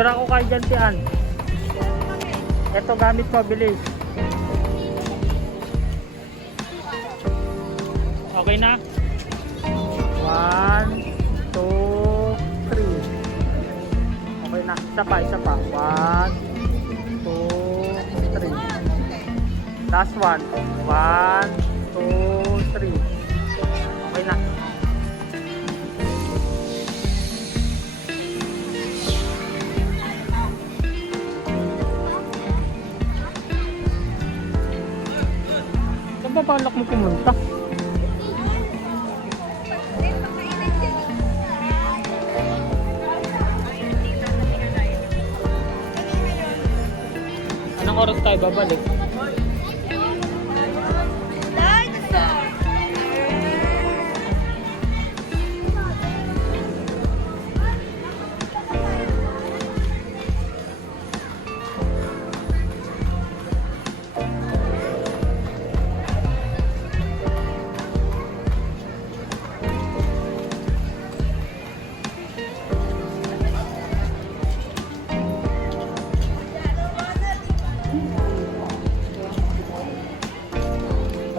Picture ako kayo dyan, Tian. Ito gamit mo, bilis. Okay na? 1, 2, 3. Okay na. Isa pa, isa pa. 1, 2, 3. Last one. 1, 2, 3. Okay na. Saan ba balak mo pumunta? Anong oras tayo babalik?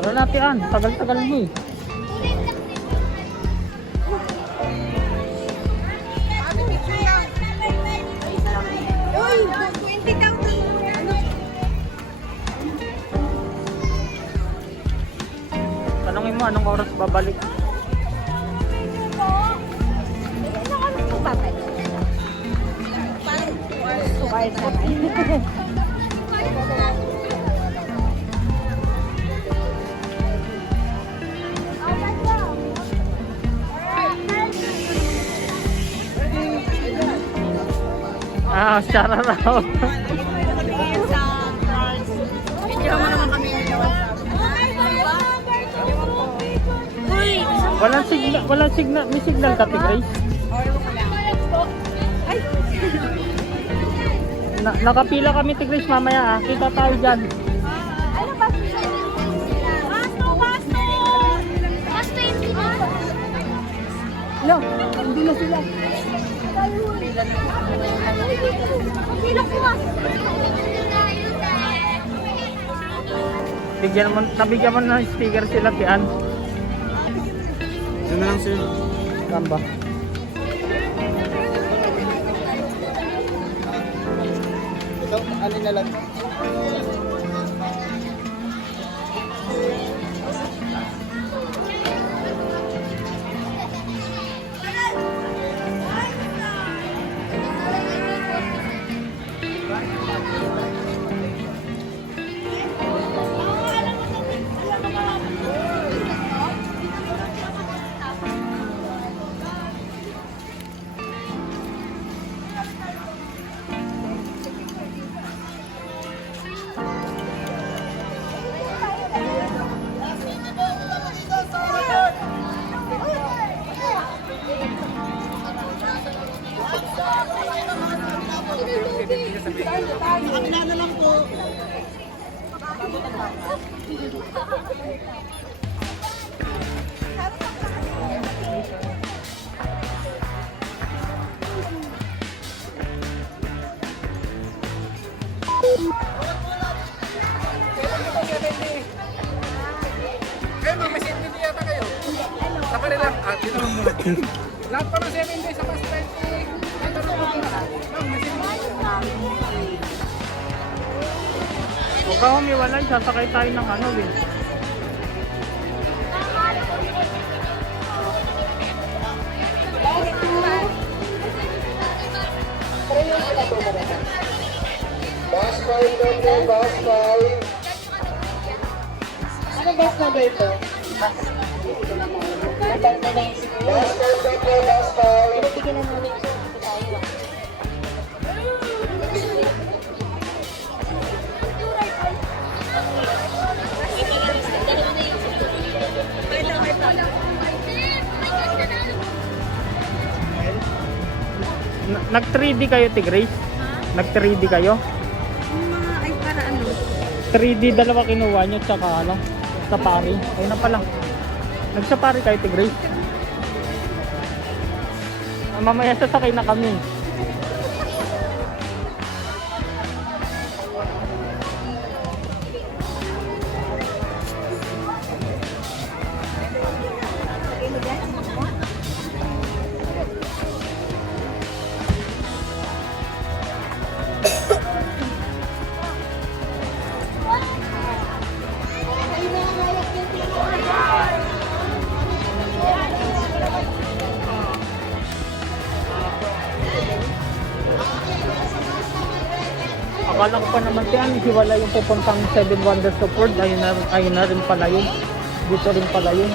Tara na, Tian. Tagal-tagal mo eh. Tanungin mo anong oras babalik. Ah, Shara raw. Walang signal, may signal ka, Grace? Nakapila kami, Grace, mamaya ah. Kita tayo dyan. Hello, hindi na sila. Nabigyan mo ng sticker sila, Tian. Ano na lang sila? Saan ba? Ito, ano na lang? Kaminana lang po. Kayo mga 70 yata kayo. Sa kanila. Dito lang muna. Lahat pa ng 70 sa past 20. Ito na po muna. Huwag ka humiwalay, sasakay tayo ng ano eh. Bus 5 daw po, bus 5. Ano bus na ba ito? Bus. Bus na lang yung siguro. Bus 5 daw po, bus 5. Pinabigyan na namin yung siguro tayo. Nag 3D kayo, Grace? Nag 3D kayo? Ay, para ano? 3D dalawa kinuha nyo, tsaka ano, safari. Ayun na pala. Nag-safari kayo, Grace? Mamaya sasakay na kami. Akala ko pa naman yan, hiwala yung pupuntang Seven Wonders of World. Ayun na rin pala yun. Dito rin pala yun.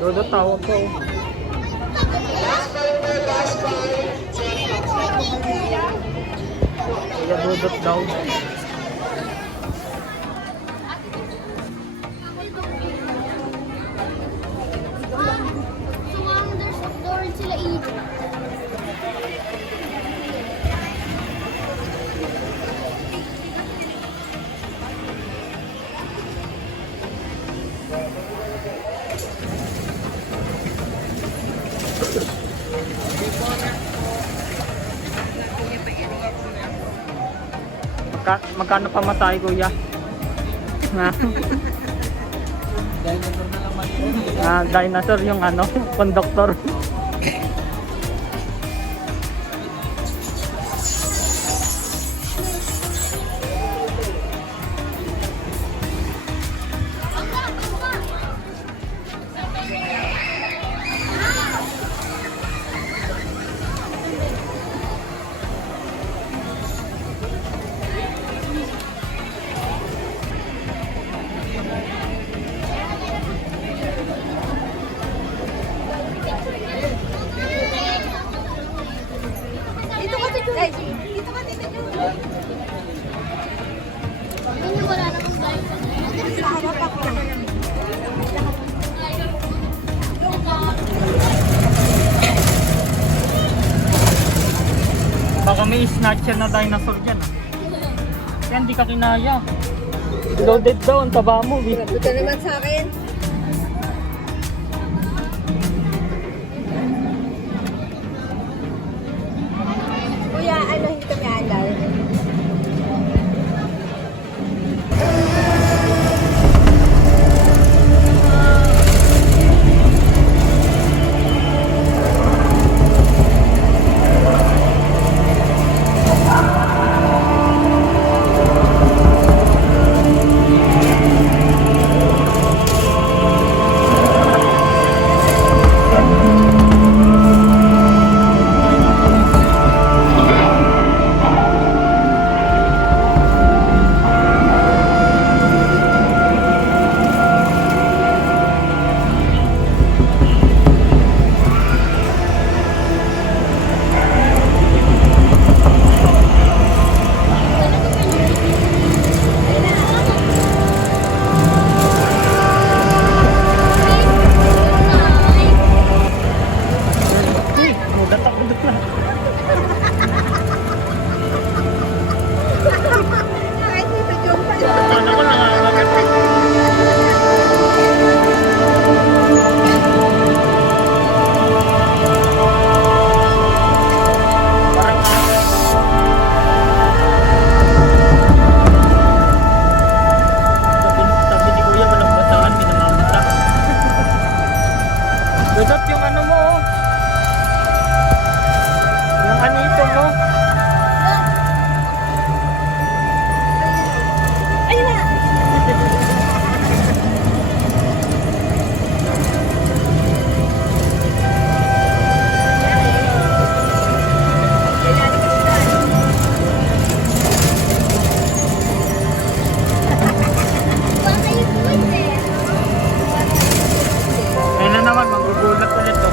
Dodo tawag ko. Kaya dudot daw. So wonders of the world sila Egypt. Magkano pa matay, kuya? Ha? Dinosaur yung ano, conductor. Dito ka dito. Dito ka dito. Hindi wala na kung guys. Sa harap ako. Baka may snatcher na dinosaur dyan, ah. Kaya hindi ka kinaya. Loaded daw, ang taba mo. Ito naman sa akin. Kuya, ano, hindi kami andal. Mudat ako doon na. Kahit dito, Jom pa. Ano ko nangangagat. Parang sabi ni Kuya, walang basahan, pinamamata. Dudot yung ano mo, oh. Yung anito mo. Ayun na! Baka yung voice eh. Ayun na naman, magugulat ulit to.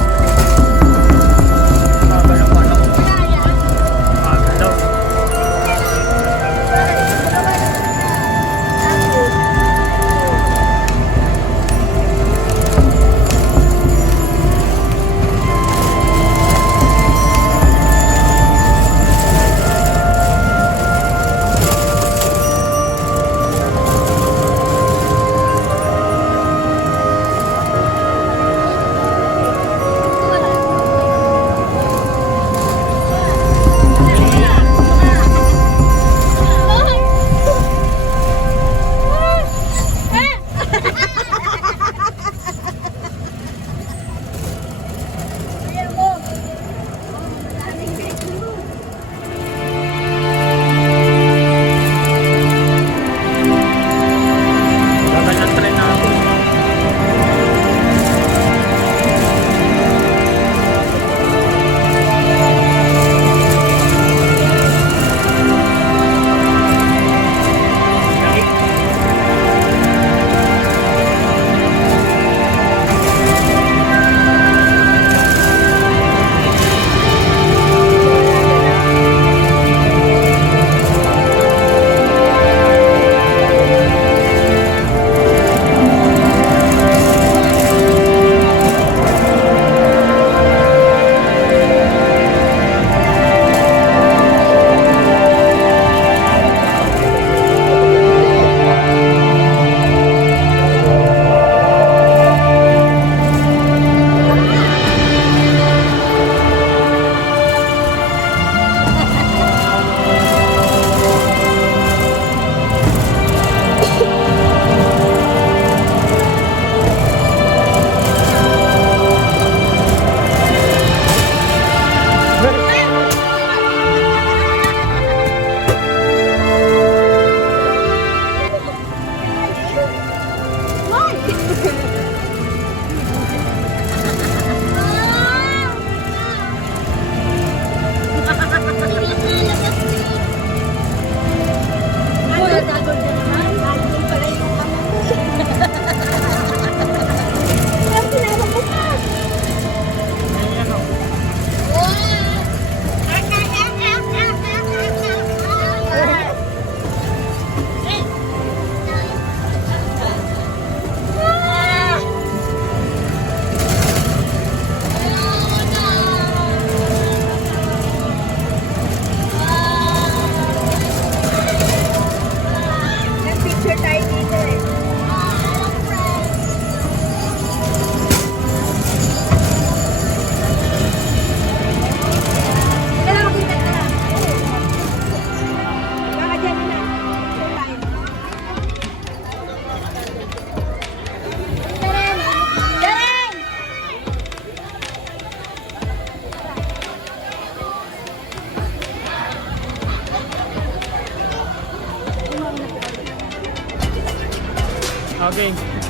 Magalaw, ano? Kaya. Magalaw.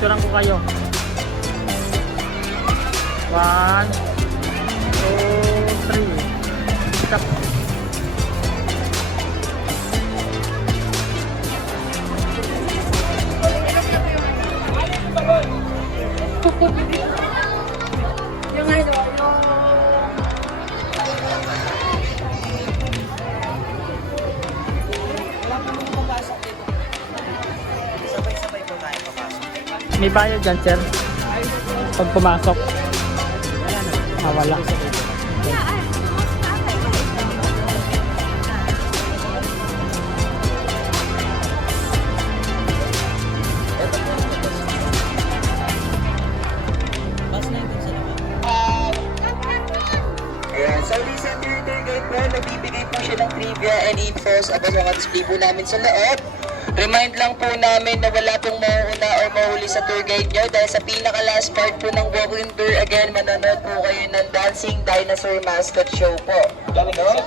Picturean ko kayo. 1, 2, 3. Stop. Yung ano, yung... May bayad dyan, sir? Pag pumasok? Ah, wala. Ayan, so recent tour guide po, nagbibigay po siya ng trivia and infos about sa mga display po namin sa loob. Remind lang po namin na wala pong mauuna o mahuli sa tour guide nyo dahil sa pinaka-last part po ng walking tour, again, manonood po kayo ng Dancing Dinosaur Mascot Show po. Gano'n?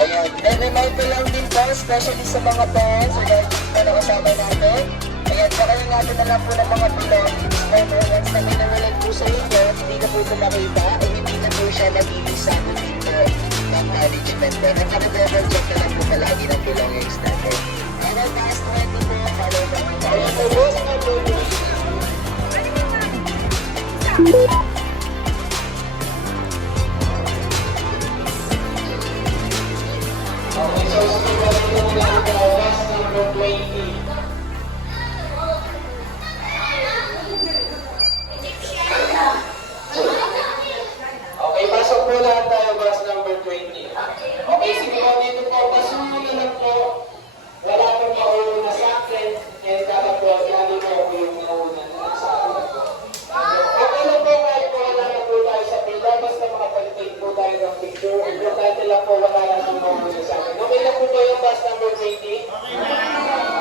Ayan, then remind ko lang din po, especially sa mga parents o guardians na nakasama natin. Ayan, pakayin natin na lang po ng mga belongings na once na may nawalan po sa inyo, hindi na po ito makita o hindi na po siya magiging sabi dito ng management. Then, nakadouble check na lang po palagi ng belongings natin. And ang last 20 po, follow back. Ayan po po sa mga belongings. Okay, so sa mga po lang po, last number 20. Okay, pasok po lahat tayo, bus number 20. Okay, sige po, dito po, pasunin na lang po. Wala pong mauna sa akin, and dapat po, lalo po ako yung nauna sa akin. Okay lang po, kahit po wala na po tayo sa pila, basta makapag-take po tayo ng picture. Importante lang po, wala na po mauna sa akin. Okay lang po ba yung bus number 20?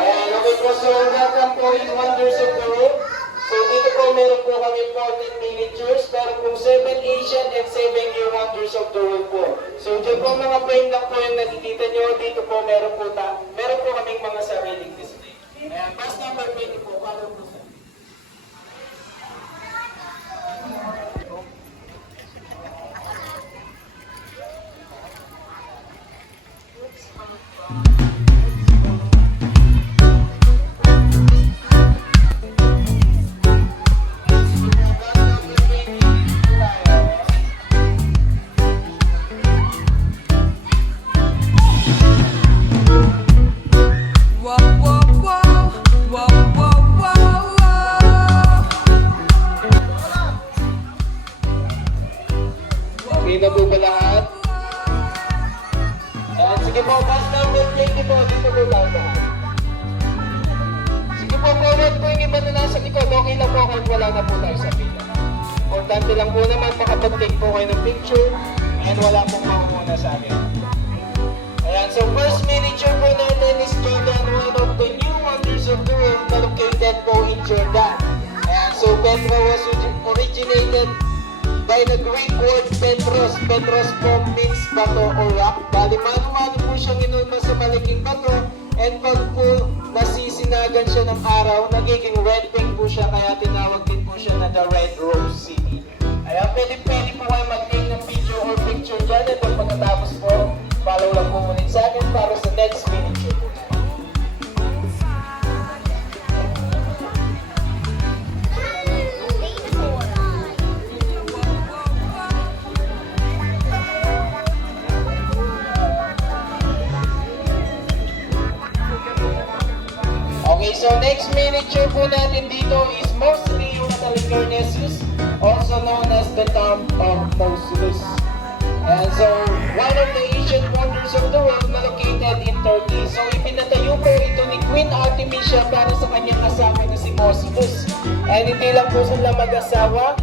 Ayan, okay po, so welcome po in Wonders of the World. So dito po meron po kami 14 miniatures, pero kung 7 Asian and 7 Year Wonders of the World po. So dyan po mga frame lang po yung nakikita nyo, dito po meron po kaming mga sariling display. Ayan, bus number 20 po, follow po sa. Okay na po ba lahat? Ayan, sige po, bus number 20 po, dito po tayo. Sige po, forward po yung iba na nasa likod. Okay lang po kahit wala na po tayo sa pila. Importante lang po naman makapag-take po kayo ng picture and wala pong makumuna sa akin. Ayan, so first miniature po natin is Jordan, one of the new wonders of the world na located po in Jordan. Ayan, so Petra was originated by the Greek word Petros. Petros po means bato or rock. Bali, mano-mano po siyang inulma sa malaking bato. And pag po nasisinagan siya ng araw, nagiging red pink po siya. Kaya tinawag din po siya na the Red Rose City. Ayan, pwede po kayo mag-take ng video or picture dyan. At pagkatapos po, follow lang po muna sa akin para sa next miniature po. Okay, so next miniature po natin dito is mostly yung Calicarnessus, also known as the Tomb of Mausolus. And so, one of the ancient wonders of the world na located in Turkey. So, ipinatayo po ito ni Queen Artemisia para sa kanyang asawa na si Mausolus. And hindi lang po sila mag-asawa,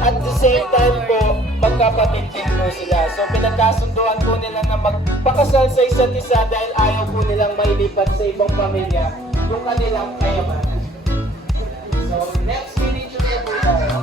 at the same time po, magkapatid din po sila. So, pinagkasunduan po nila na magpakasal sa isa't isa dahil ayaw po nilang mailipat sa ibang pamilya yung kanilang kayamanan. So, next miniature na po tayo.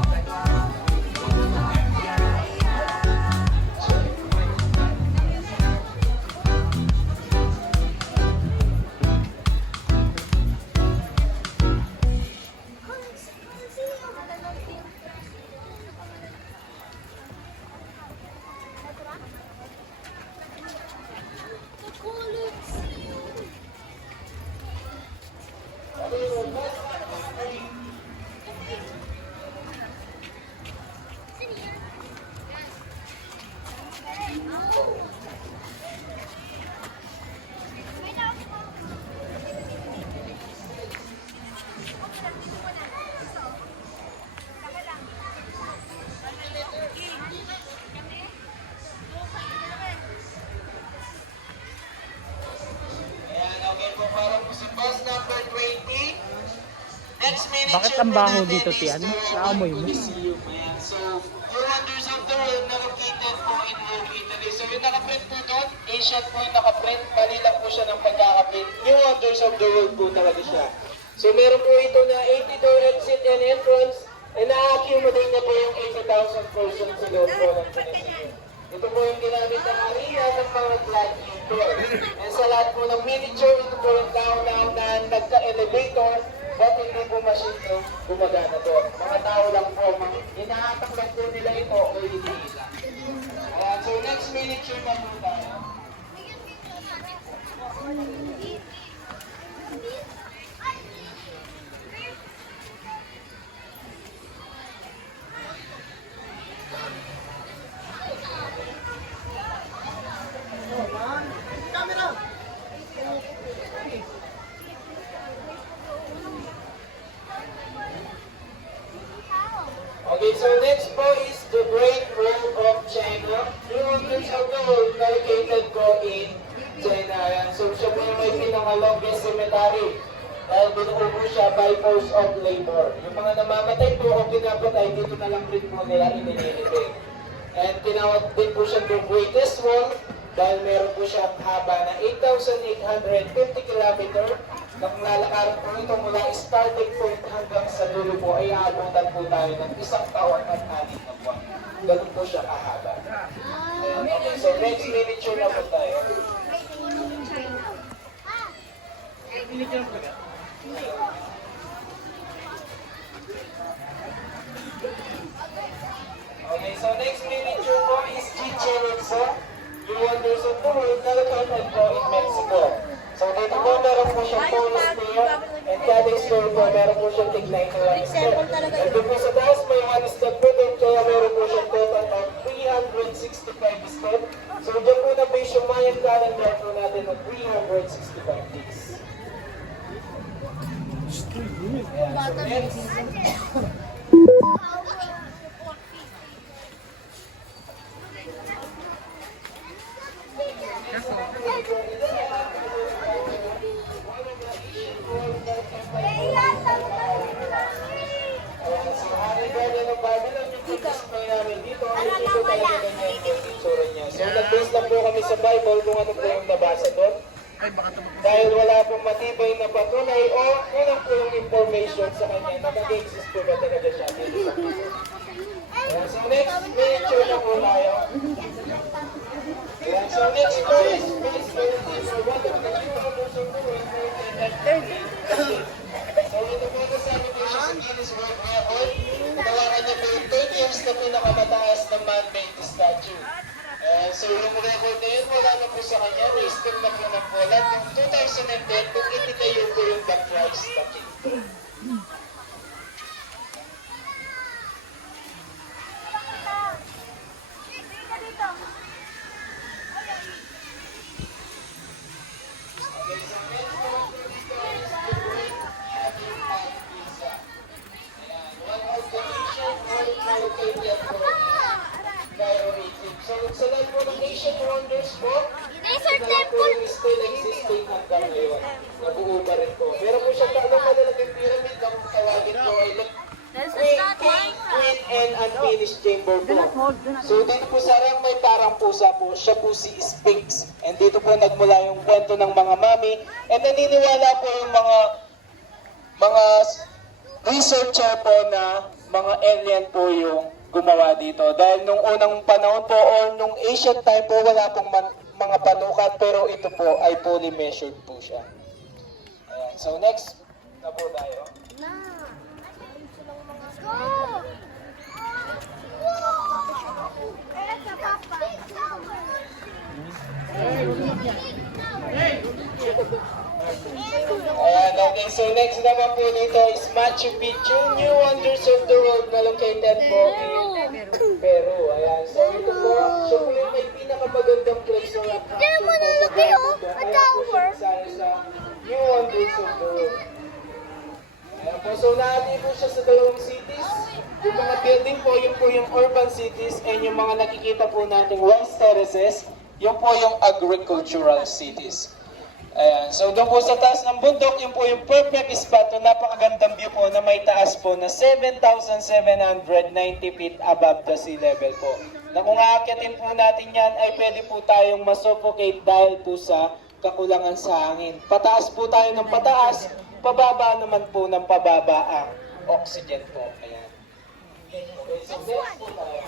Next miniature Bakit ang baho po natin dito, is Tian? the Naamoy mo? Coliseum. Ayan. So, New Wonders of the World na located po in Rome, Italy. So, yung nakaprint po doon, Asian po yung nakaprint. Mali lang po siya ng pagkakaprint. New Wonders of the World po talaga siya. So, meron po ito na 80-door exit and entrance. And na-accumulate na po yung 80,000 persons sa loob po ng Coliseum. Ito po yung ginamit ng arena ng mga gladiator. And sa lahat po ng miniature, ito po yung tao-tao na nagka-elevator, but hindi po machine yung gumagana doon. Mga tao lang po, inahatak lang po nila ito o hinihila. Ayan, so next miniature na po tayo. Okay, so next po is the Great Wall of China. New Wonders of the World located po in China. Ayan. So siya po yung may pinaka-longest cemetery. Dahil binuo po siya by force of labor. Yung mga namamatay po o pinapatay, dito na lang din po nila ininilibig. And tinawag din po siya the Greatest Wall dahil meron po siya haba na 8,850 kilometer. Nang lalakaran po ito mula starting point hanggang sa dulo po ay aabutan po tayo ng 1 taon at 6 na buwan. Ganun po siya kahaba. Ayan, okay, so next miniature na po tayo. Okay, so next miniature po is Chichen Itza. New Wonders of the World na located po in Mexico. So dito po meron po siyang bonus tier and kada store po meron po siyang tig-9 na lang step. And doon po sa taas may 1 step po din kaya meron po siyang total of 365 step. So dyan po na base yung Mayan calendar po natin ng 365 days. Ayan, so next. So, Hari Garden of Babylon, yung display namin dito, ay dito talaga ganyan yung itsura niya. So, nag-base lang po kami sa Bible kung ano po yung nabasa doon. Dahil wala pong matibay na patunay o kulang po yung information sa kanya na mag-exist po ba talaga siya dito sa puso. So, next miniature na po tayo. So, next po is Space Medicine for one of the New Wonders of the World. So, ito po ito sa siya sa Guinness World Record. Nawakan niya po yung 10 years na pinakamataas na man-made statue. So, yung record na yun, wala na po sa kanya. Wasted na po ng Poland. Noong 2010, kung itinayo po yung The Christ the King. So, sa lahat po ng Asian Wonders po, Laser sa lahat po temple! yung still existing hanggang ngayon. Nabuo pa rin po. Meron po siya tatlong malalaking pyramid na kung tawagin po ay Queen and Unfinished Chamber po. So dito po sa harap may parang pusa po. Siya po si Sphinx. And dito po nagmula yung kwento ng mga mami. And naniniwala po yung mga researcher po na mga alien po yung gumawa dito. Dahil nung unang panahon po or nung ancient time po wala pong mga panukat pero ito po ay fully measured po siya. Ayan. So next na po tayo. Ayan, okay. So next naman po dito is Machu Picchu, New Wonders of the World na located po in Peru. Ayan. So ito po, siya po yung may pinakamagandang place or attraction po sa Peru. Kaya po siya kasali sa New Wonders of the World. Ayan po, so nahati po siya sa dalawang cities. Yung mga building po, yun po yung urban cities and yung mga nakikita po nating rice terraces, yun po yung agricultural cities. Ayan. So doon po sa taas ng bundok, yun po yung perfect spot. Napakagandang view po na may taas po na 7,790 feet above the sea level po. Na kung aakyatin po natin yan, ay pwede po tayong masuffocate dahil po sa kakulangan sa hangin. Pataas po tayo ng pataas, pababa naman po ng pababa ang oxygen po. Ayan. Okay, so next po tayo.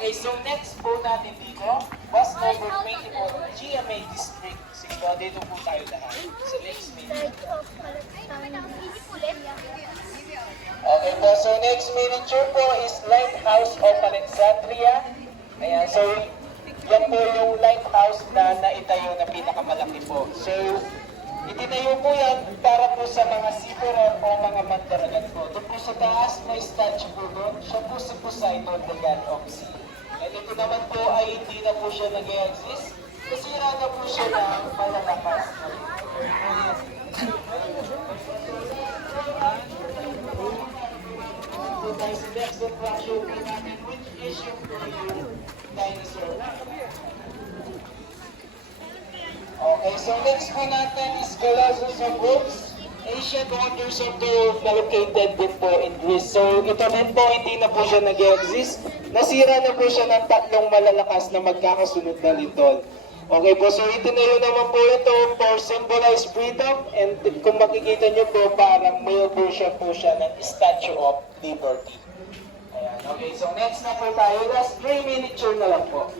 Okay, so next po natin dito, bus number 24, GMA District. Sige, dito po tayo lahat. Sa next minute. Okay po, so next miniature po is Lighthouse of Alexandria. Ayan, so yan po yung lighthouse na naitayo na pinakamalaki po. So, itinayo po yan para po sa mga seafarer o mga mandaragat po. Doon po sa taas, may statue po doon. Siya po si Poseidon, the god of sea. And ito naman po ay hindi na po siya nag-exist. Nasira na po siya ng malalakas. So tayo sa next attraction po natin, which is yung dinosaur. Okay, so next po natin is Colossus of Rhodes. Ancient wonders of the world na located din po in Greece. So ito din po, hindi na po siya nag-exist. Nasira na po siya ng tatlong malalakas na magkakasunod na lindol. Okay po, so itinayo naman po ito for symbolize freedom, and kung makikita nyo po, parang may version po siya ng Statue of Liberty. Ayan, okay, so next na po tayo. Last 3 miniature na lang po.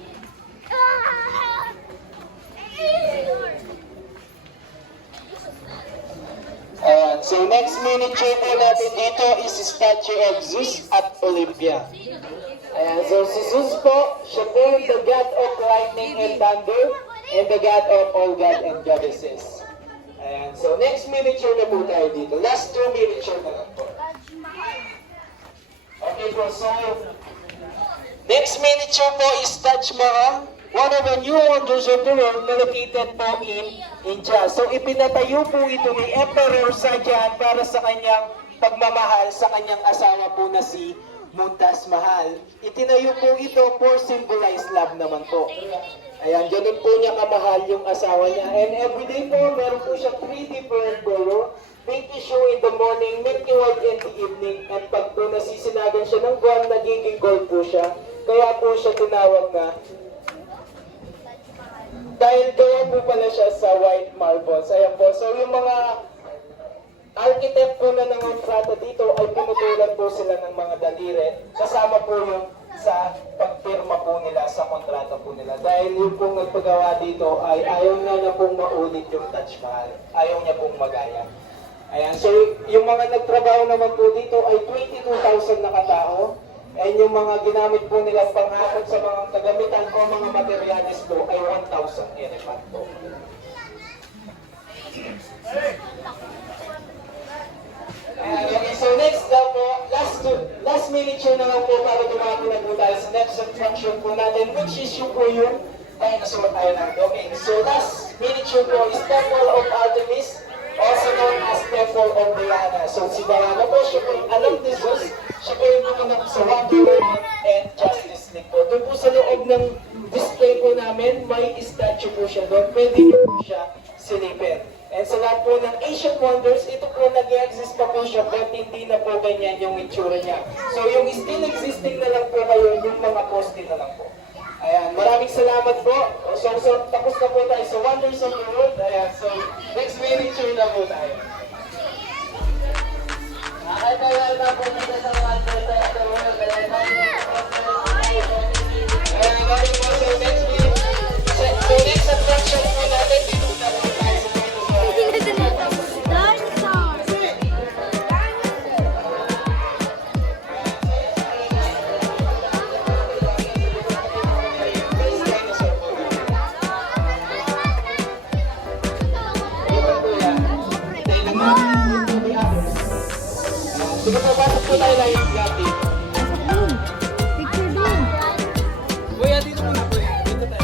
Ayan, so next miniature po natin dito is Statue of Zeus at Olympia. Ayan, so si Zeus po, siya po yung the god of lightning and thunder, and the god of all god and goddesses. Ayan, so next miniature na po tayo dito. Last 2 miniature na lang po. Okay po, so next miniature po is Taj Mahal, one of the new wonders of the world na located po in India. So ipinatayo po ito ni Emperor Shahjahan para sa kanyang pagmamahal sa kanyang asawa po na si Mumtaz Mahal. Itinayo po ito for symbolize love naman po. Ayan, ganun po niya kamahal yung asawa niya. And everyday po, meron po siya 3 different color. Pink issue in the morning, milky white in the evening. And pag po nasisinagan siya ng buwan, nagiging gold po siya. Kaya po siya tinawag na dahil gawa po pala siya sa white marbles. Ayan po, so yung mga architect po na nangontrata dito ay pinutulan po sila ng mga daliri. Kasama po yung sa pagpirma po nila sa kontrata po nila. Dahil yung pong nagpagawa dito ay ayaw na pong maulit yung Taj Mahal. Ayaw niya pong magaya. Ayan, so yung mga nagtrabaho naman po dito ay 22,000 na katao. And yung mga ginamit po nila panghakot sa mga kagamitan o mga materialis po ay 1,000 elephant po. Okay, so next na po, last miniature na lang po para dumaki na po tayo sa next attraction po natin, which is yung po yung Dinosaur Island. Okay, so last miniature po is Temple of Artemis, also known as Temple of Diana. So si Diana po, siya po yung alam ni Zeus, siya po yung gumanap sa Wonder Woman and Justice League po. Doon po sa loob ng display po namin, may statue po siya doon. Pwede po siya silipin. And sa lahat po ng Asian Wonders, ito po nag-exist pa po siya, but hindi na po ganyan yung itsura niya. So yung still existing na lang po kayo, yung mga poste na lang po. Ayan, maraming salamat po. So tapos na po tayo sa Wonders of the World. Ayan, so next miniature na po tayo. Ay, tayo na po dito sa Wonders of the World. Ayan, maraming po. So next miniature. So next attraction po natin, dito na po tayo sa sige po, pasok po tayo lang yung vlog dito. Picture doon. Kuya, dito muna po. Dito tayo.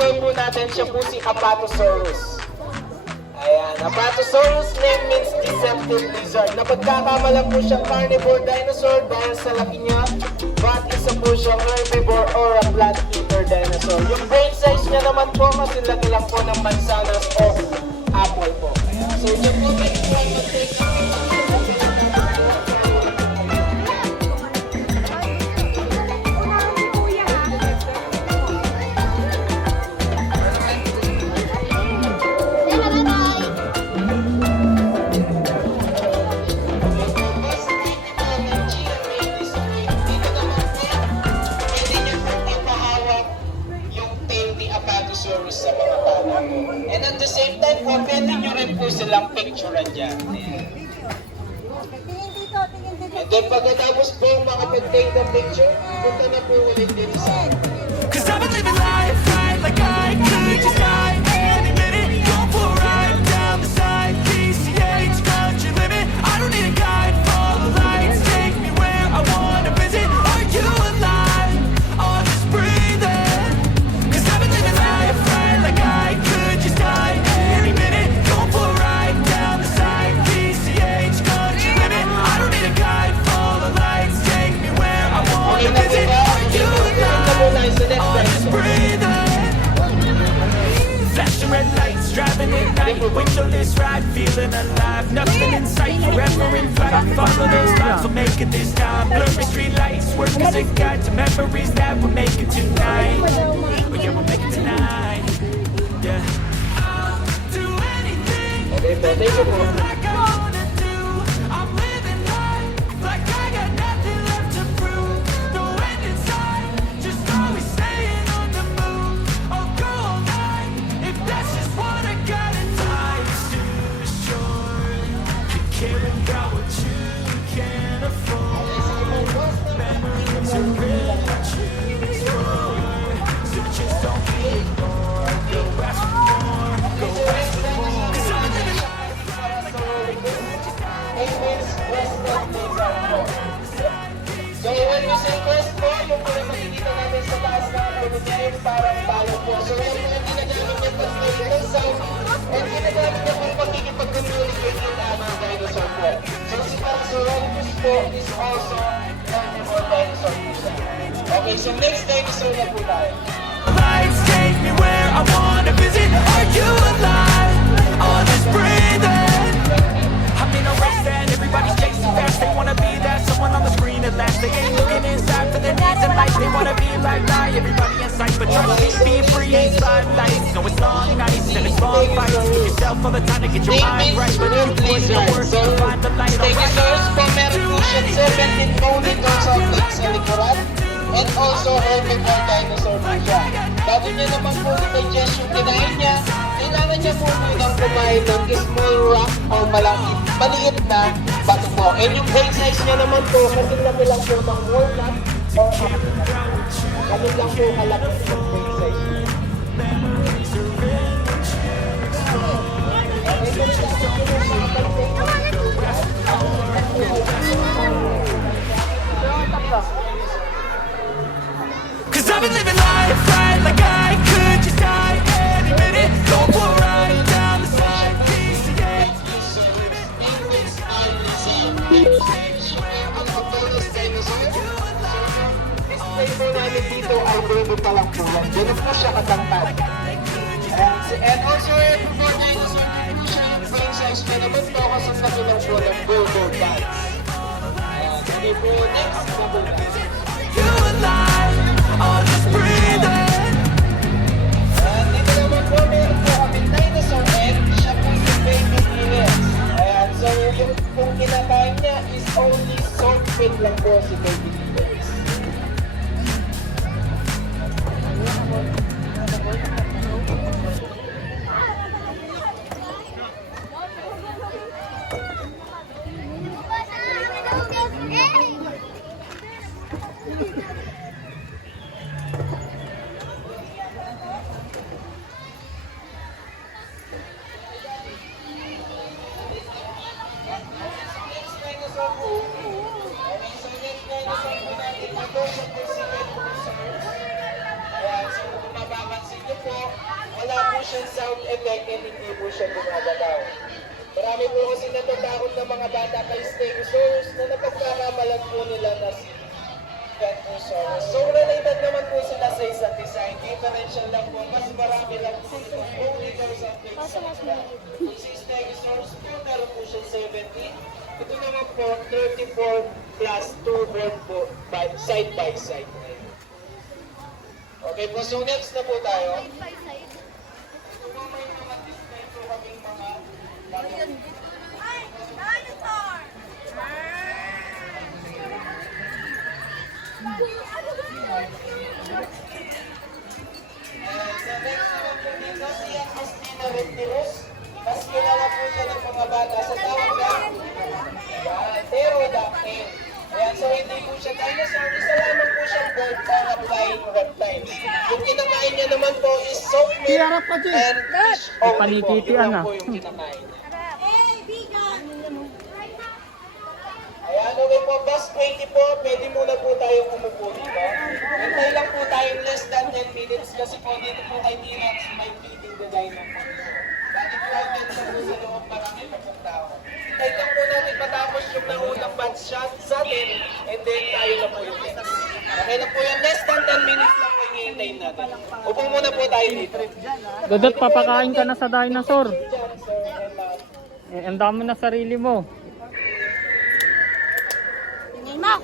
dinosaur po natin, siya po si Apatosaurus. Ayan, Apatosaurus name means deceptive lizard. Napagkakamalan po siyang carnivore dinosaur dahil sa laki niya, but isa po siyang herbivore or a plant eater dinosaur. Yung brain size niya naman po, kasi laki lang po ng mansanas o apple po. Ayan. So, dyan po kayo po ang mag-take ng sa mga bata mo. And at the same time, pwede nyo rin po silang picturean dyan. And then pagkatapos po makapag-take the picture, punta na po ulit din sa Cause I've been living life right like I could just die any minute. Go for a ride down the side, PCH, country limit. I don't need a guide, follow lights, take me where I wanna visit. Are you alive? Or just breathing? Cause I've been living life right like I could just die any minute. Go for a ride down the side, PCH, country limit. I don't need a guide, follow lights, take me where I wanna visit. Are you alive? Or just breathing? Flashing red lights, driving at night. Windowless ride, feeling alive. Nothing in sight, forever in flight. Follow those lines, we'll make it this time. Blurry street lights, work as a guide to memories that we're making tonight. Oh yeah, we'll make it tonight. Yeah. I'll do anything like I wanna do. I'm living life like I got nothing left to prove. No end in sight, just always staying on the move. I'll go all night if that's just what I got. Life's too short, you care about what you can't afford. Memories are real, choose more. So just don't be ignored. Go ask for more, go ask for more. 'Cause I'm living So when we say quest po, yung po yung makikita natin sa taas na yung parang talo po. So yan po yung ginagamit niya po sa yung sound and ginagamit niya po yung pagkikipag-communicate with other dinosaur po. So si Parasaurolophus po is also carnivore dinosaur po siya. Okay, so next dinosaur na po tayo. lights, take me where I wanna visit. Are you alive? Or just breathing? I'm in a race that everybody's chasing fast. They wanna be that someone on the screen at last. They ain't looking inside for their needs in life. They wanna be like everybody in sight. But trust me, being free ain't spotlights. No, it's long nights and it's long fights. Give yourself all the time to get your mind right. But if you put in the work, you'll find the light. Dinosaurs po meron po siya 17 bonitors of legs sa likuran and also herbivore dinosaur po siya. Bago niya naman po i-digest yung kinain niya, kailangan niya po munang kumain ng small rock or maliit na bato po. And yung brain size niya naman po, kasi laki lang po ng walnut or ano lang po kalaki yung brain size niya. Cause I've been living life right like I could just die any minute. Go for a ride down the side, PCH. Display po namin dito ay baby pa lang po yan. Ganun po siya katangkad. And also, for dinosaur, po siya yung brain size na naman po kasi nakilang po ng Bobo Cats. Sige po, next na po natin. You alive, or just breathing? And dito naman po, meron po kami dinosaur egg. Siya po yung baby T-Rex. Ayan, so yung kung kinakain niya is only saltfish lang po si baby T-Rex. Ayan, so kung mapapansin niyo po, vibration sound effect and hindi po siya gumagalaw. Marami po kasi natatakot ng mga bata kay Stegosaurus na napagkakamalan po nila na si Brontosaurus. So related naman po sila sa isang design. Differential lang po, mas marami lang po itong bonics at kung si Stegosaurus po, meron po siya 17. Ito naman po, 34 plus 2 bone po, side by side. Okay po, so next na po tayo. Ito po may mga display po kaming mga sa next naman po dito, si Agustina Reptilus. Mas kilala po siya ng mga bata sa tawag na Pterodactyl. Ayan, so hindi po siya dinosaur, isa lamang po siyang bird para flying reptiles. Yung kinakain niya naman po is soap meat Harap ka, Jay. and fish only po. Panititian Yun lang na. po yung kinakain niya. Ayan, okay po, bus 20 po, pwede muna po tayong umupo dito. Hintay lang po tayong less than 10 minutes kasi po dito po kay T-Rex may feeding the dino po. Dati po ang ganda po sa loob, marami pa pong tao. Hintay lang po natin matapos yung naunang batch shot sa atin and then tayo na po yung next. Okay na po yan, less than 10 minutes lang po hihintay natin. Upo muna po tayo dito. Dodot, papakain ka na sa dinosaur. Ang dami na sarili mo. Tingin mo.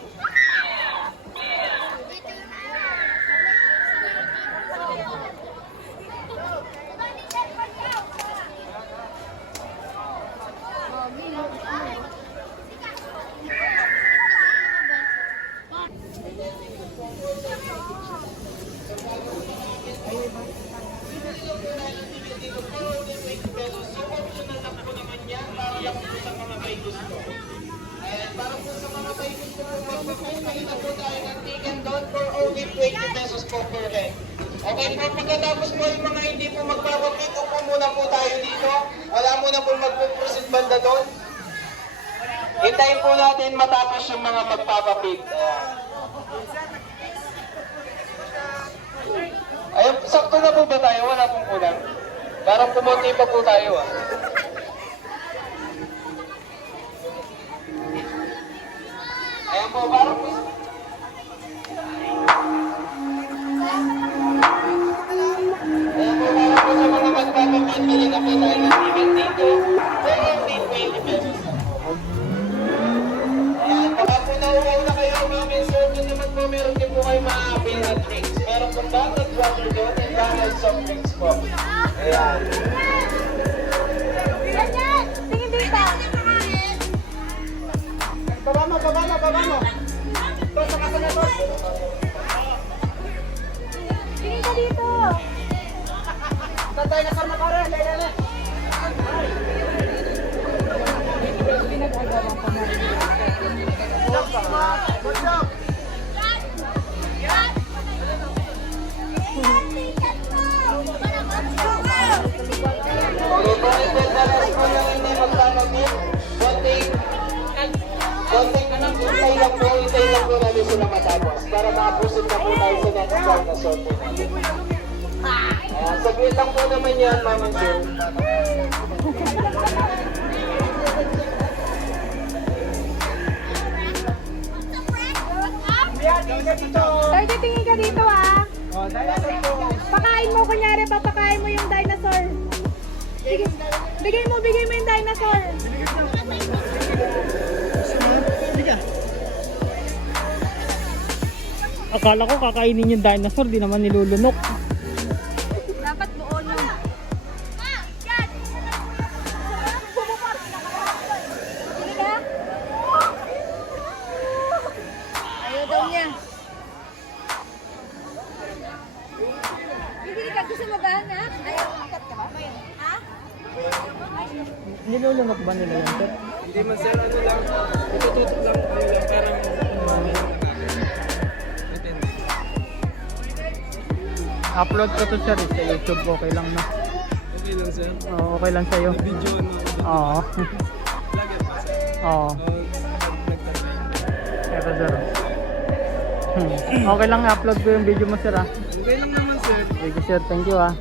Okay po, pagkatapos po yung mga hindi po magpapapit, upo muna po tayo dito. Wala muna po magpuproceed banda doon. Hintayin po natin matapos yung mga magpapapit. Ayun, sakto na po ba tayo? Wala pong kulang. Parang pumunti pa po tayo ah. Ayan po, parang po. Ayan po, parang po sa mga magpapapit, mali na po tayo ng ticket dito. Pero hindi 20 pesos na po. Ayan, baka po nauwaw na kayo, mga serve naman po, meron din po kayo ma-avail na drinks. Meron po bottled water doon and bottled soft drinks po. Ayan. Tingin dito. Baba mo. Ito, saka sa nato. Tingin ka dito. Tatay na sa makara, lele. Hintay lang po namin sila matapos para makapusin na po tayo sa next dinosaur po natin. Saglit lang po naman yan, Mama Jill. Tayo tingin ka dito ah. Pakain mo, kunyari papakain mo yung dinosaur. Bigay mo yung dinosaur. Akala ko kakainin yung dinosaur, di naman nilulunok. Dapat buo nyo. Sige ka? Ayaw daw niya. Hindi ka gusto mo ba, ha? Ayaw, angkat ka ba? Ha? Nilulunok ba nila yan, sir? Hindi man sir, ano lang, itututok lang kayo lang, parang Upload ko to, sir, sa YouTube. Okay lang na. okay lang sir. Oo, okay lang sa'yo. Video ano, Oo. vlogger pa sir. Oo. Nagtatry. Eto, sir. Okay lang, upload ko yung video mo, sir, ah. Okay lang naman sir. Thank you, sir. Thank you, ah.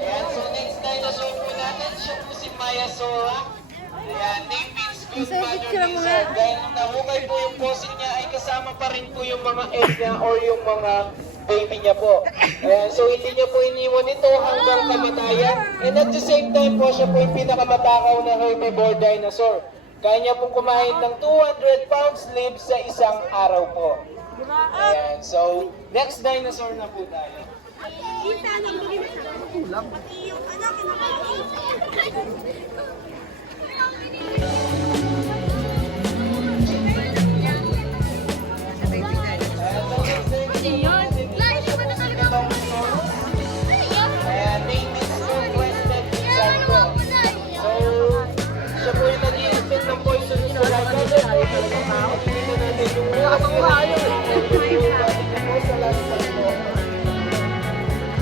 Ayan, so next dinosaur po natin, siya po si Maya Sora. Ayan, name means good mother lizard. Dahil nung nahukay po yung fossil niya, ay kasama pa rin po yung mga egg niya or yung mga baby niya po. Ayan, so hindi niya po iniwan ito hanggang kamatayan. And at the same time po, siya po yung pinakamatakaw na herbivore dinosaur. Kaya niya pong kumain ng 200 pounds live sa isang araw po. Ayan, so next dinosaur na po tayo. Ayan, name is Northwestern Lizard po. So, siya po yung nag-i-spit ng poisonous saliva. Dito natin yung mga kapangayo. Sa last time po.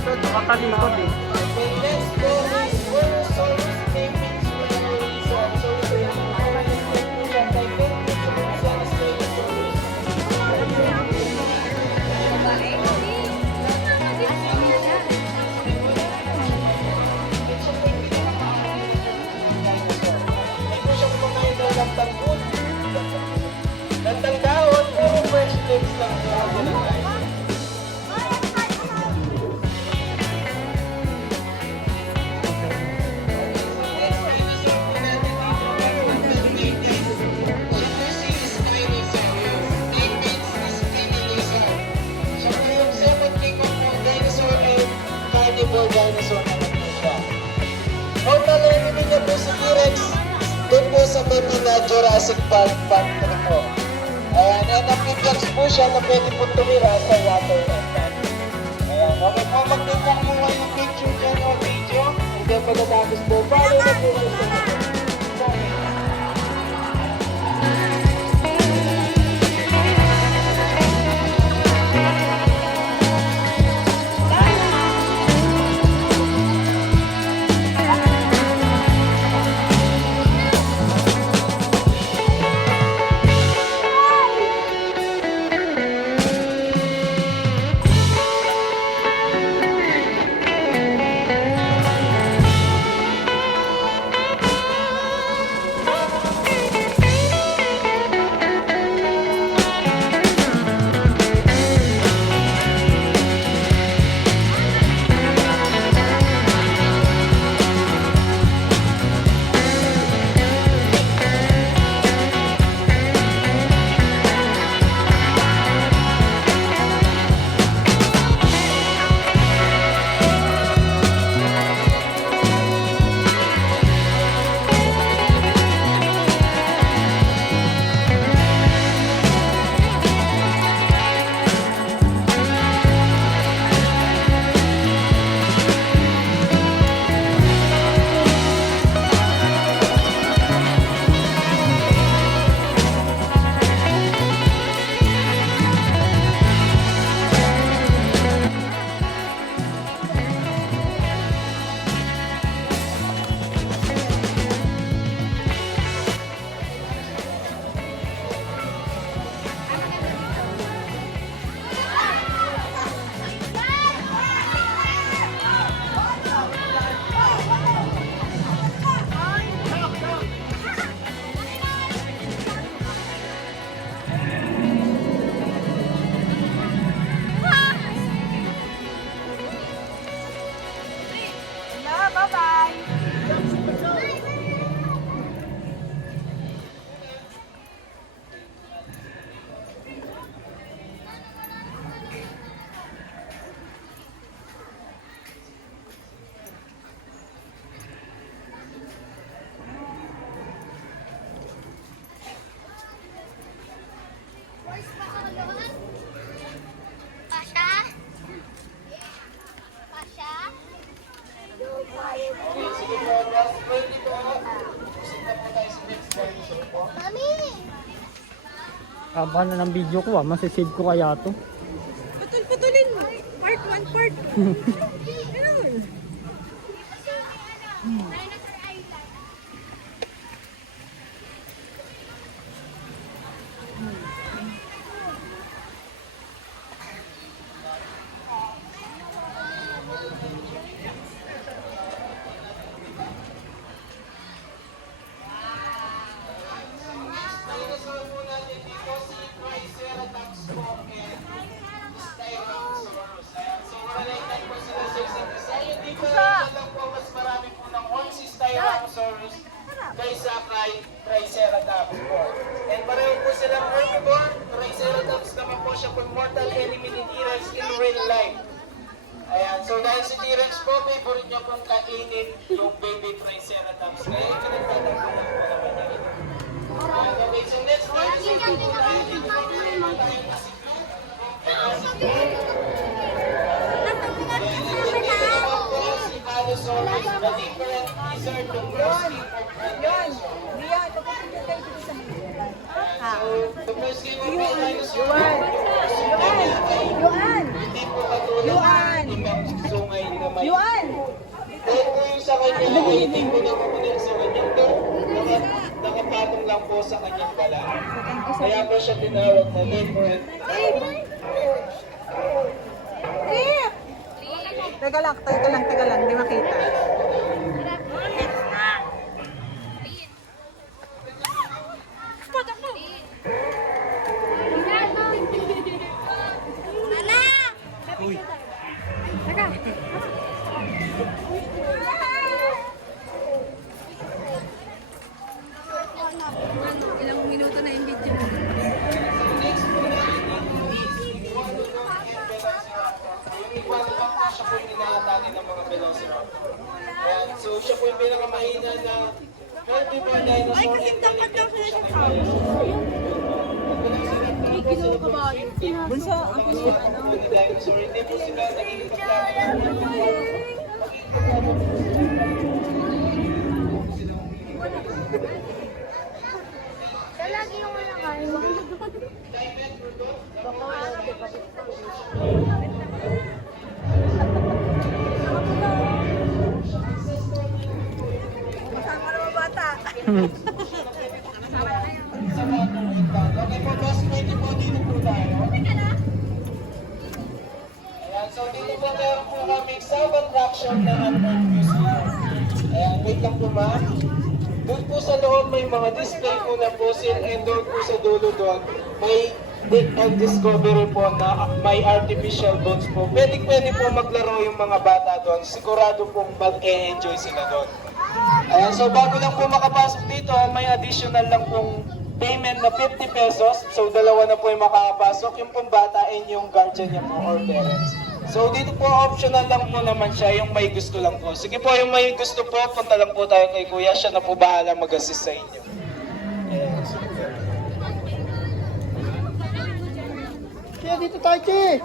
Nakakalikot eh. And next po is Spinosaurus, name means winter lizard. So, ito yung mga kapangayo nila. Divergent sa mga sana Spinosaurus. Hindi po siya kumakain ng lantang wood. Lantang dahon, pero fresh leaves lang po ang ginagawa. Dinosaur naman po siya. Total enemy niya po si T-Rex. Doon po sa Bermuda Jurassic Park Factory po. Ayan, and amphibians po siya na pwede po tumira sa water and land. Ayan, okay po, mag-take po kayo ng picture dyan o video. And then pagkatapos po, follow na po siya sa po. Haba na ng video ko masisave ko kaya to. Putulin mo. Part 1, part 2. Ganun. Dinosaur po natin dito si Triceratops po and Styracosaurus. Ayan, so related po sila sa isa't isa. Yung dito lang po mas marami po ng horn si Styracosaurus kaysa kay Triceratops po. And pareho po silang herbivore. Triceratops naman po siya po mortal enemy ni T-Rex in real life. Ayan, so dahil si T-Rex po, favorite niya pong kainin yung baby Triceratops. Kaya pinagtatagpo lang po naman niya ito. Okay, so next dinosaur po tayo. Dito po tayo na si si Allosaurus, the different lizard, the first king of dinosaurs. So, the first king of dinosaurs, hindi po katulad ng ibang sungay na may dahil po yung sa kanya na hindi po nakukunin sa kanyang nakapatong lang po sa kanyang bala. Kaya po siya tinawag na different. Teka lang, hindi makita. Ilang minuto na yung video. Siya po yung inaatake ng mga velociraptor. Ayan, so siya po yung pinakamahina na herbivore dinosaur. Ay, kasi dapat daw sila sa tao. Bunsa, ako siya. Dinosaur, hindi po sila naging Lagi yung nakain. Kasama naman bata. Okay po, boss, pwede po dito po tayo. Ayan, so dito po meron po kami sub-attraction na Unheard Museum. Ayan, wait lang po ma'am. Doon po sa loob may mga display po na fossil and doon po sa dulo doon may dig and discovery po na may artificial bones po. Pwede po maglaro yung mga bata doon. Sigurado pong mag-e-enjoy sila doon. Ayan, so bago lang po makapasok dito, may additional lang pong payment na 50 pesos. So dalawa na po yung makakapasok, yung pong bata and yung guardian niya po or parents. So dito po optional lang po naman siya, yung may gusto lang po. Sige po, yung may gusto po, punta lang po tayo kay Kuya. Siya na po bahala mag-assist sa inyo. Ayan, so, Kaya dito tayo, Che!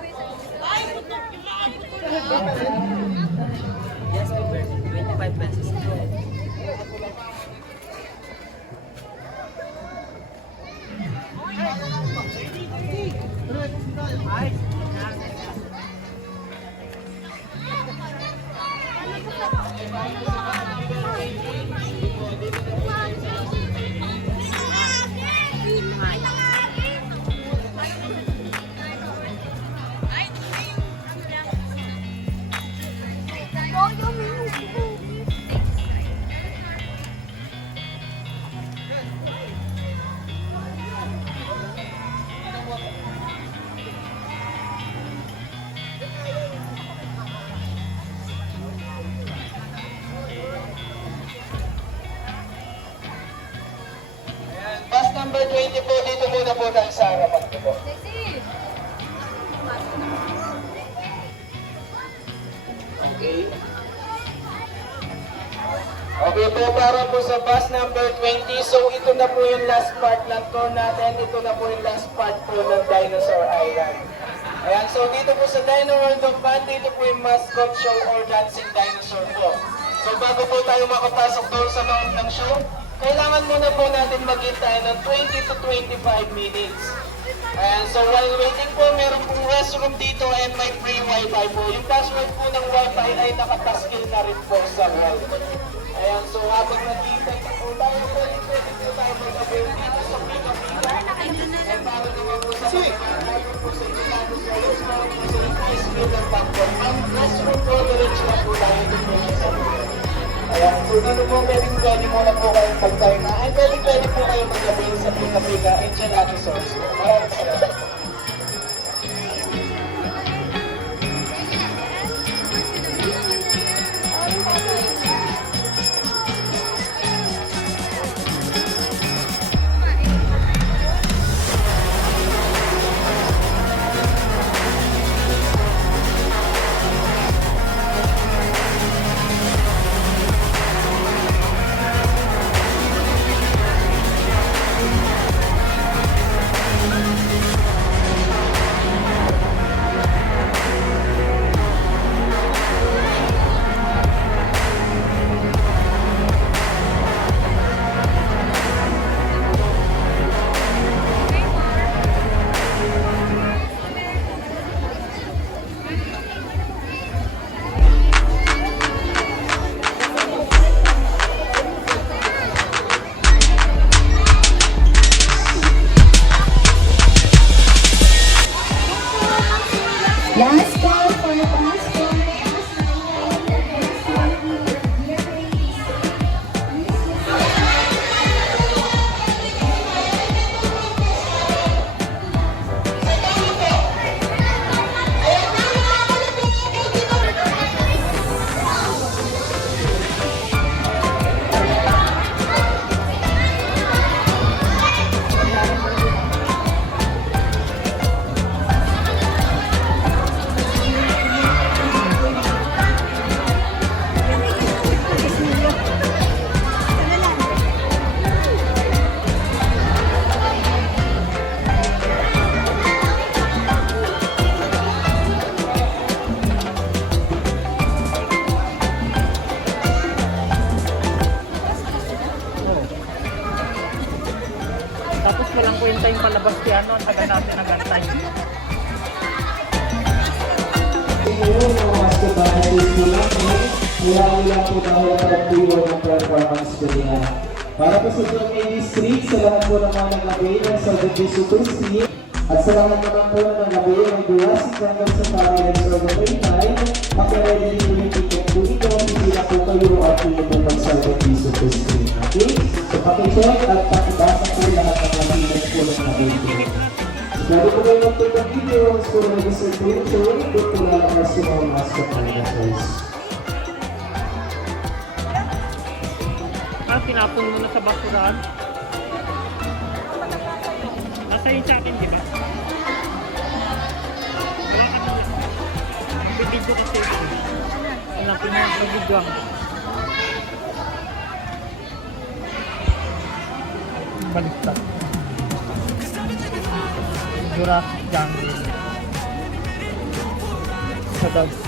bus number 20 po, dito muna po tayo sa harapan ko po. Okay. Okay po, para po sa bus number 20. So ito na po yung last part ng tour natin. Ito na po yung last part po ng Dinosaur Island. Ayan, so dito po sa Dino World of Fun, dito po yung mascot show or dancing dinosaur po. So bago po tayo makapasok doon sa loob ng show, kailangan muna po natin maghintay ng 20 to 25 minutes. Ayan, so while waiting po, meron pong restroom dito and may free wifi po. Yung password po ng wifi ay nakapaskil na rin po sa wall. Ayan, so habang naghihintay na po tayo, pwede po tayo mag-avail dito sa pika-pika. And para naman po sa pagkakaroon po sa Ilocos Solos, meron po sa increase meal and factor. Ang restroom po, diretso na po tayo dito sa ayan, so dito po pwede muna po kayong pagkain na. And pwede po kayong mag-avail sa pika-pika and gelato sauce. Maraming salamat po. Last call for passport. Tapos walang kwenta yung palabas kaya ano, ang tagal natin nagantay. Wala po tayo pag-tulo ng performance ko niya. Para po sa Jockey Street, sa lahat po ng mga nag-avail sa The Super Street, at sa lahat naman po na nag-avail ng Jurassic hanggang sa Paradise or the Paytime, makiready po yung ticket po ito, hindi na po kayo at po po sa The Super Street. Okay? So pakicheck at pakibasa po lahat ng mga ticket po ng nag-avail. So pwede po kayo mag-take ng videos for register po yung show, ito po lalabas yung mga mascot ng nasa-face. Tinapon mo na sa basurahan. Nasa yun sa akin, di ba? Wala ka na. Bibidyo kasi ito. Wala, pinag-video ang. Baliktad. Jurassic Jungle. Sa dogs.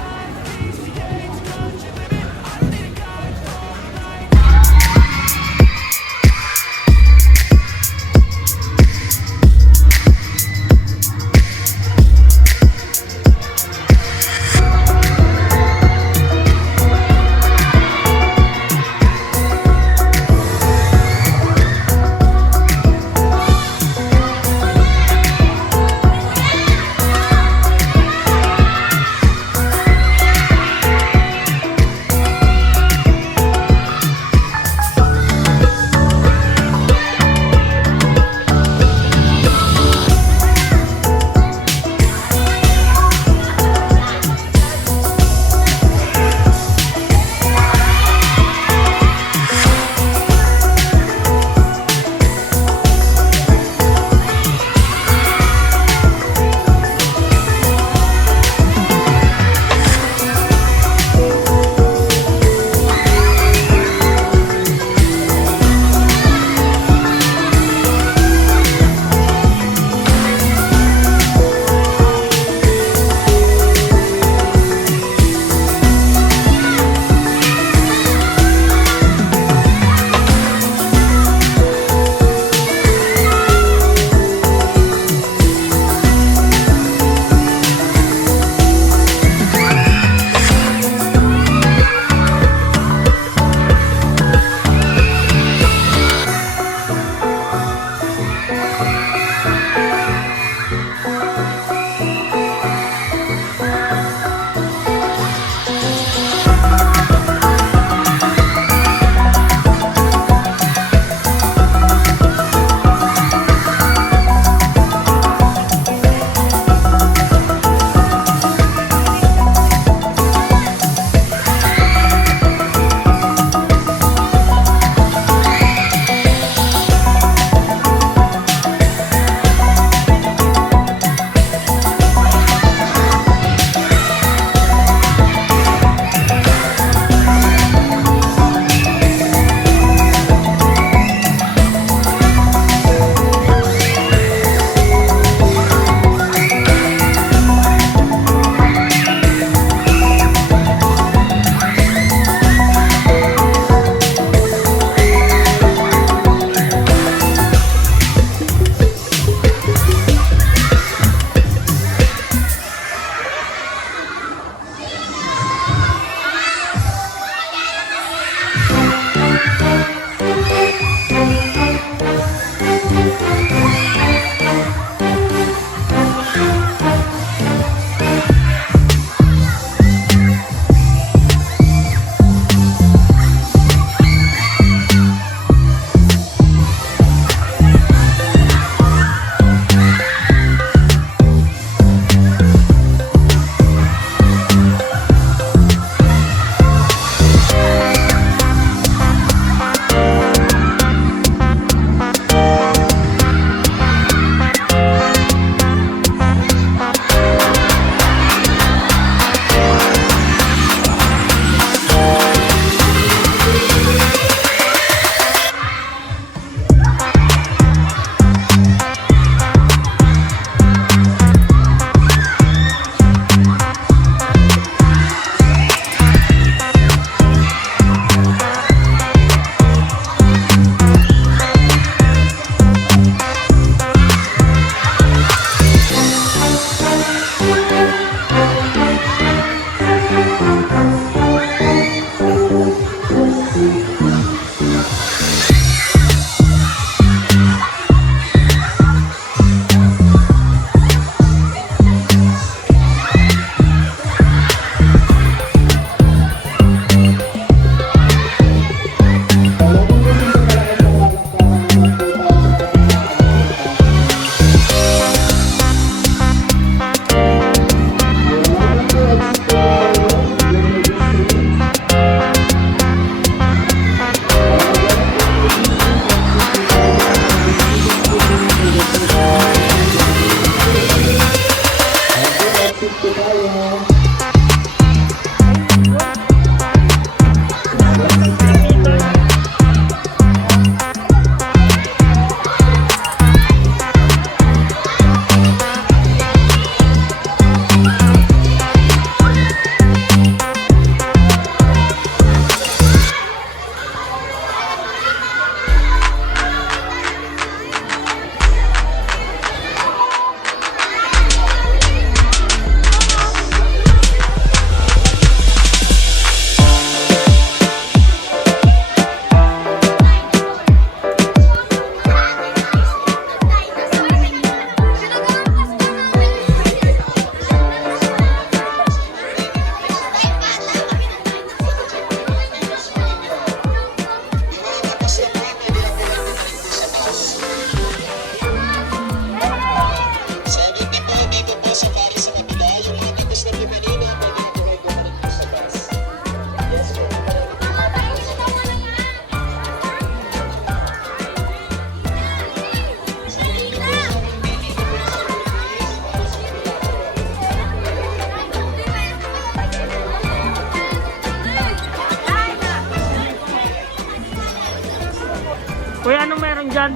Kuya, anong meron dyan?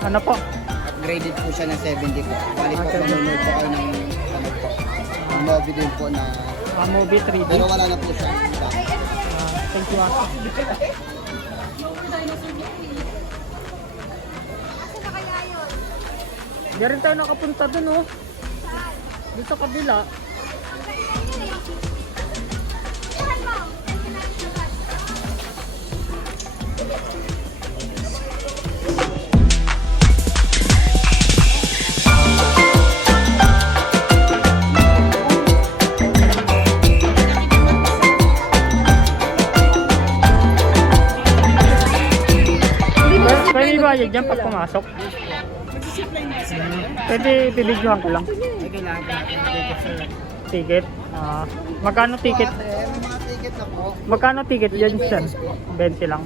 Ano po? Graded po siya ng 70 po. Bali po, manunood po kayo ng ano po. Ang movie din po na... Movie 3D. Pero wala na po siya. Thank you, ate. Di rin tayo nakapunta dun, oh. Dito sa kabila. Pwede bayad dyan pag pumasok? Pwede bibidyohan ko lang. Ticket? Magkano ticket? Mga ticket na po. Magkano ticket dyan, sir? 20 lang.